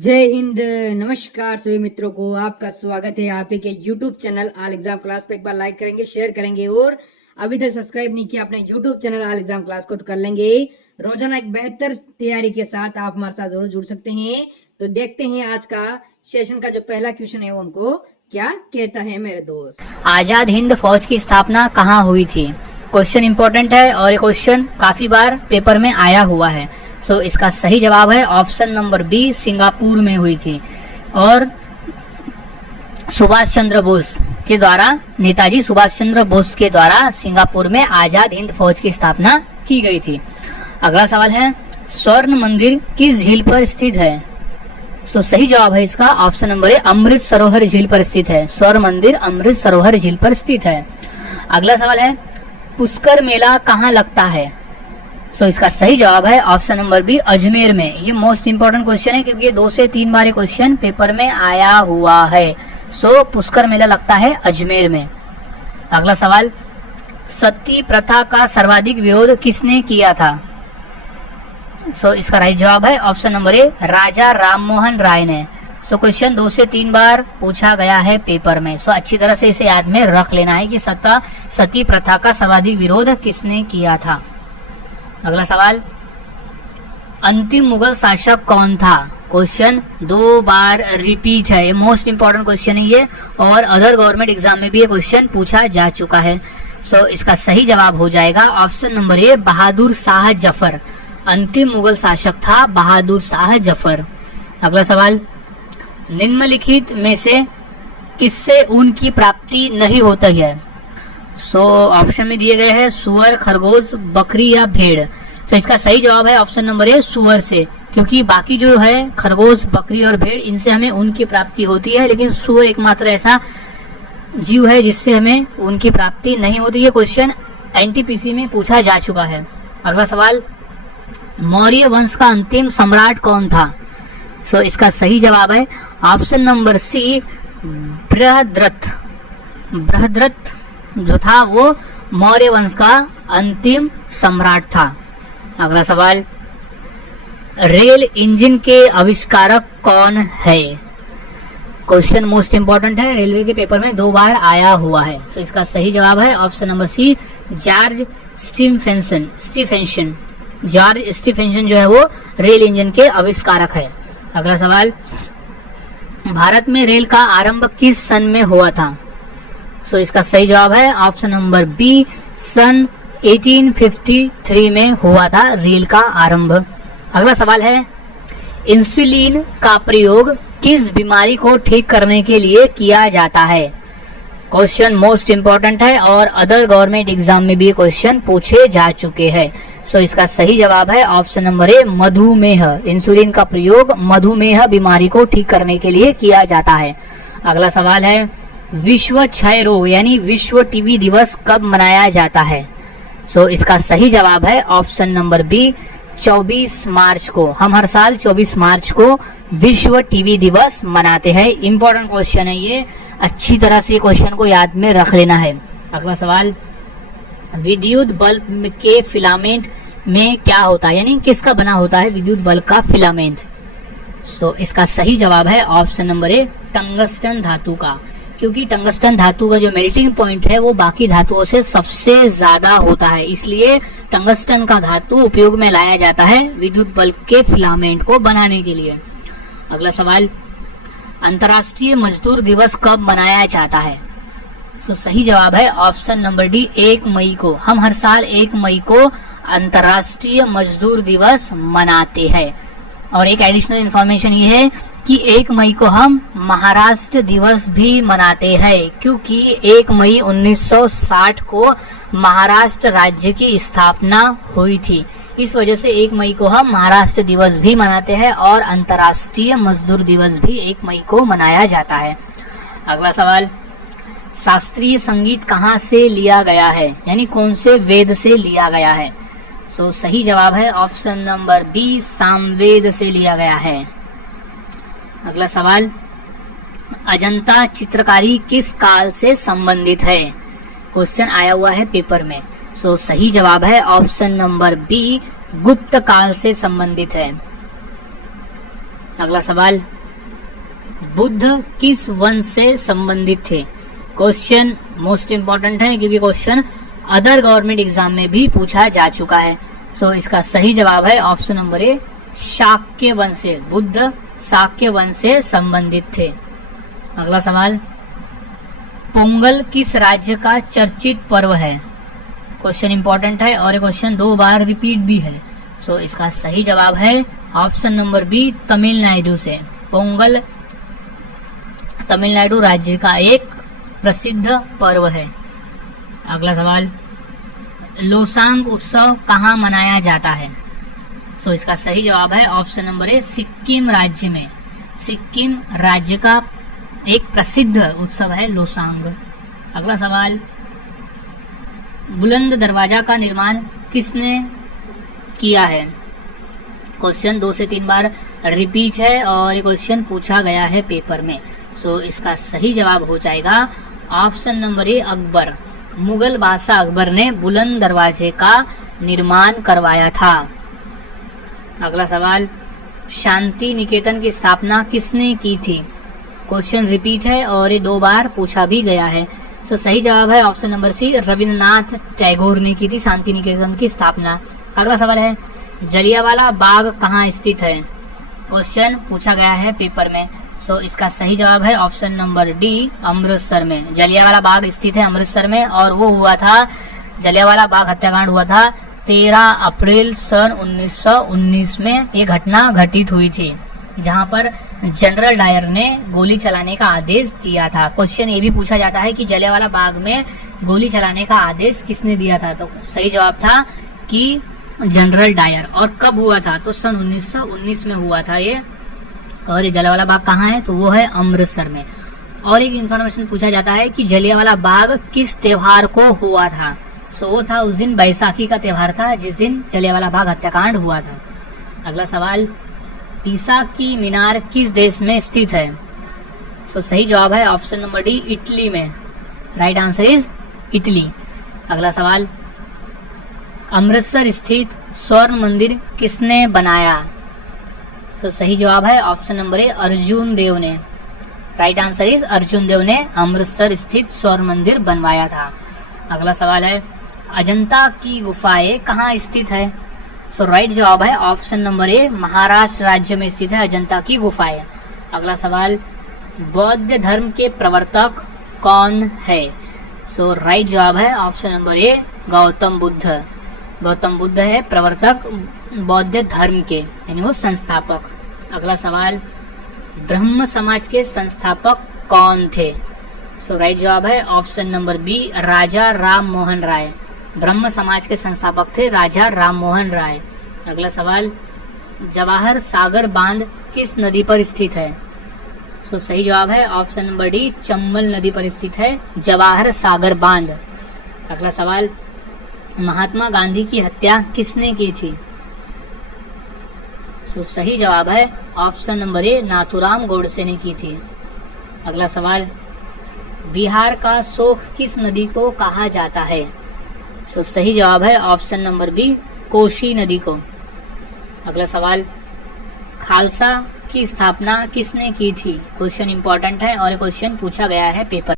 जय हिंद। नमस्कार सभी मित्रों को, आपका स्वागत है आप ही के YouTube channel all exam class पे। एक बार लाइक करेंगे, शेयर करेंगे और अभी तक सब्सक्राइब नहीं किया अपने YouTube channel all exam class को तो कर लेंगे। रोजाना एक बेहतर तैयारी के साथ आप हमारे साथ जरूर जुड़ सकते हैं। तो देखते हैं आज का सेशन का जो पहला क्वेश्चन है वो हमको क्या कहता है मेरे दोस्त। आजाद हिंद फौज की स्थापना कहाँ हुई थी? क्वेश्चन इंपॉर्टेंट है और ये क्वेश्चन काफी बार पेपर में आया हुआ है। सो इसका सही जवाब है ऑप्शन नंबर बी, सिंगापुर में हुई थी। और सुभाष चंद्र बोस के द्वारा, नेताजी सुभाष चंद्र बोस के द्वारा सिंगापुर में आजाद हिंद फौज की स्थापना की गई थी। अगला सवाल है, स्वर्ण मंदिर किस झील पर स्थित है? सो सही जवाब है इसका option number A, Amrit Sarovar झील पर स्थित है। स्वर्ण मंदिर अमृत सरोवर झील पर स्थित है। अगला सवाल है, पुष्कर मेला कहाँ लगता है? सो इसका सही जवाब है ऑप्शन नंबर बी, अजमेर में। ये मोस्ट इंपोर्टेंट क्वेश्चन है क्योंकि ये 2 से 3 बार क्वेश्चन पेपर में आया हुआ है। सो पुष्कर मेला लगता है अजमेर में। अगला सवाल, सती प्रथा का सर्वाधिक विरोध किसने किया था? सो इसका राइट जवाब है option number A, Raja Rammohan Roy ने। सो क्वेश्चन 2 से 3 बार पूछा गया है पेपर में। सो अच्छी तरह से इसे याद में रख लेना है कि सती प्रथा का सर्वाधिक विरोध किसने किया था। अगला सवाल, अंतिम मुगल शासक कौन था? क्वेश्चन 2 बार रिपीट है, मोस्ट इंपोर्टेंट क्वेश्चन है ये और अदर गवर्नमेंट एग्जाम में भी ये क्वेश्चन पूछा जा चुका है। सो इसका सही जवाब हो जाएगा option number A, Bahadur Shah Zafar. अंतिम मुगल शासक था बहादुर शाह जफर। अगला सवाल, निम्नलिखित में से किससे ऊन की प्राप्ति नहीं होती है? सो ऑप्शन में दिए गए हैं सुअर, खरगोश, बकरी या भेड़। सो इसका सही जवाब है ऑप्शन नंबर ए, सुअर से, क्योंकि बाकी जो है खरगोश, बकरी और भेड़ इनसे हमें ऊन की प्राप्ति होती है, लेकिन सुअर एकमात्र ऐसा जीव है जिससे हमें ऊन की प्राप्ति नहीं होती है। क्वेश्चन एनटीपीसी में पूछा जा चुका है। अगला सवाल, मौर्य वंश का अंतिम सम्राट कौन था? सो इसका सही जवाब है option number C, Brihadratha. Brihadratha जो था वो मौर्य वंश का अंतिम सम्राट था। अगला सवाल, रेल इंजन के आविष्कारक कौन है? क्वेश्चन मोस्ट इंपोर्टेंट है, रेलवे के पेपर में 2 बार आया हुआ है। तो इसका सही जवाब है option number C, George Stephenson. George Stephenson जो है वो रेल इंजन के आविष्कारक है। अगला सवाल, भारत में रेल का आरंभ किस सन में हुआ था? सो इसका सही जवाब है ऑप्शन नंबर बी, सन 1853 में हुआ था रेल का आरंभ। अगला सवाल है, इंसुलिन का प्रयोग किस बीमारी को ठीक करने के लिए किया जाता है? क्वेश्चन मोस्ट इंपोर्टेंट है और अदर गवर्नमेंट एग्जाम में भी क्वेश्चन पूछे जा चुके हैं। सो इसका सही जवाब है ऑप्शन नंबर ए, मधुमेह। इंसुलिन का प्रयोग मधुमेह बीमारी को ठीक करने के लिए किया जाता है। अगला सवाल है, विश्व क्षय रोग यानी विश्व टीबी दिवस कब मनाया जाता है? सो इसका सही जवाब है ऑप्शन नंबर बी, 24 मार्च को। हम हर साल 24 मार्च को विश्व टीबी दिवस मनाते हैं। इंपॉर्टेंट क्वेश्चन है ये, अच्छी तरह से क्वेश्चन को याद में रख लेना है। अगला सवाल, विद्युत बल्ब के फिलामेंट में क्या होता है, यानी किसका बना होता है विद्युत बल्ब का फिलामेंट? सो इसका सही जवाब है ऑप्शन नंबर ए, टंगस्टन धातु का, क्योंकि टंगस्टन धातु का जो मेल्टिंग पॉइंट है वो बाकी धातुओं से सबसे ज्यादा होता है, इसलिए टंगस्टन का धातु उपयोग में लाया जाता है विद्युत बल्ब के फिलामेंट को बनाने के लिए। अगला सवाल, अंतर्राष्ट्रीय मजदूर दिवस कब मनाया जाता है? सो सही जवाब है ऑप्शन नंबर डी, 1 मई को। हम हर साल 1 मई को अंतर्राष्ट्रीय मजदूर दिवस मनाते हैं। और एक एडिशनल इंफॉर्मेशन ये है कि 1 मई को हम महाराष्ट्र दिवस भी मनाते हैं, क्योंकि 1 मई 1960 को महाराष्ट्र राज्य की स्थापना हुई थी। इस वजह से 1 मई को हम महाराष्ट्र दिवस भी मनाते हैं और अंतर्राष्ट्रीय मजदूर दिवस भी 1 मई को मनाया जाता है। अगला सवाल, शास्त्रीय संगीत कहाँ से लिया गया है, यानी कौन से वेद से लिया गया है? सो सही जवाब है ऑप्शन नंबर बी, सामवेद से लिया गया है। अगला सवाल, अजंता चित्रकारी किस काल से संबंधित है? क्वेश्चन आया हुआ है पेपर में। सो सही जवाब है ऑप्शन नंबर बी, गुप्त काल से संबंधित है। अगला सवाल, बुद्ध किस वंश से संबंधित थे? क्वेश्चन मोस्ट इंपॉर्टेंट है क्योंकि क्वेश्चन अदर गवर्नमेंट एग्जाम में भी पूछा जा चुका है। सो इसका सही जवाब है ऑप्शन नंबर ए, शाक्य वंश से। बुद्ध शाक्य वंश से संबंधित थे। अगला सवाल, पोंगल किस राज्य का चर्चित पर्व है? क्वेश्चन इंपॉर्टेंट है और ये क्वेश्चन 2 बार रिपीट भी है। सो इसका सही जवाब है ऑप्शन नंबर बी, तमिलनाडु से। पोंगल तमिलनाडु राज्य का एक प्रसिद्ध पर्व है। अगला सवाल, लोसांग उत्सव कहाँ मनाया जाता है? सो इसका सही जवाब है ऑप्शन नंबर ए, सिक्किम राज्य में। सिक्किम राज्य का एक प्रसिद्ध उत्सव है लोसांग। अगला सवाल, बुलंद दरवाजा का निर्माण किसने किया है? क्वेश्चन 2 से 3 बार रिपीट है और ये क्वेश्चन पूछा गया है पेपर में। सो इसका सही जवाब हो जाएगा option number A, Akbar. Mughal बादशाह अकबर ने बुलंद दरवाजे का निर्माण करवाया था। अगला सवाल, शांति निकेतन की स्थापना किसने की थी? क्वेश्चन रिपीट है और ये 2 बार पूछा भी गया है। सो सही जवाब है option number C, Rabindranath Tagore ने की थी शांति निकेतन की स्थापना। अगला सवाल है, जलियांवाला बाग कहाँ स्थित है? क्वेश्चन पूछा गया है पेपर में। सो इसका सही जवाब है ऑप्शन नंबर डी, अमृतसर में। जलियांवाला बाग स्थित है अमृतसर में और वो हुआ था, जलियांवाला बाग हत्याकांड हुआ था 13 अप्रैल सन 1919 में। ये घटना घटित हुई थी जहां पर जनरल डायर ने गोली चलाने का आदेश दिया था। क्वेश्चन ये भी पूछा जाता है कि जलियांवाला बाग में गोली चलाने का आदेश किसने दिया था? तो सही जवाब था कि जनरल डायर। और कब हुआ था? तो सन 1919 में हुआ था ये। और ये जलियांवाला बाग कहाँ है? तो वो है अमृतसर में। और एक इन्फॉर्मेशन पूछा जाता है कि जलियांवाला बाग किस त्योहार को हुआ था? सो वो था उस दिन बैसाखी का त्योहार था जिस दिन जलियांवाला बाग हत्याकांड हुआ था। अगला सवाल, पीसा की मीनार किस देश में स्थित है? सो सही जवाब है ऑप्शन नंबर डी, इटली में। Right answer is Italy. अगला सवाल, अमृतसर स्थित स्वर्ण मंदिर किसने बनाया? तो सही जवाब है ऑप्शन नंबर ए, अर्जुन देव ने। राइट आंसर इज अर्जुन देव ने अमृतसर स्थित स्वर्ण मंदिर बनवाया था। अगला सवाल है, अजंता की गुफाएं कहाँ स्थित है? सो राइट जवाब है ऑप्शन नंबर ए, महाराष्ट्र राज्य में स्थित है अजंता की गुफाएं। अगला सवाल, बौद्ध धर्म के प्रवर्तक कौन है? सो राइट जवाब है option number A, Gautam Buddha. Gautam Buddha है प्रवर्तक बौद्ध धर्म के, यानी वो संस्थापक। अगला सवाल, ब्रह्म समाज के संस्थापक कौन थे? सो राइट जवाब है ऑप्शन नंबर बी, राजा राम मोहन राय। ब्रह्म समाज के संस्थापक थे राजा राम मोहन राय। अगला सवाल, जवाहर सागर बांध किस नदी पर स्थित है? सो सही जवाब है ऑप्शन नंबर डी, चंबल नदी पर स्थित है जवाहर सागर बांध। अगला सवाल, महात्मा गांधी की हत्या किसने की थी? सो सही जवाब है option number A, Nathuram Godse ने की थी। अगला सवाल, बिहार का शोक किस नदी को कहा जाता है? सो सही जवाब है ऑप्शन नंबर बी, कोसी नदी को। अगला सवाल, खालसा की स्थापना किसने की थी? क्वेश्चन इंपॉर्टेंट है और क्वेश्चन पूछा गया है पेपर।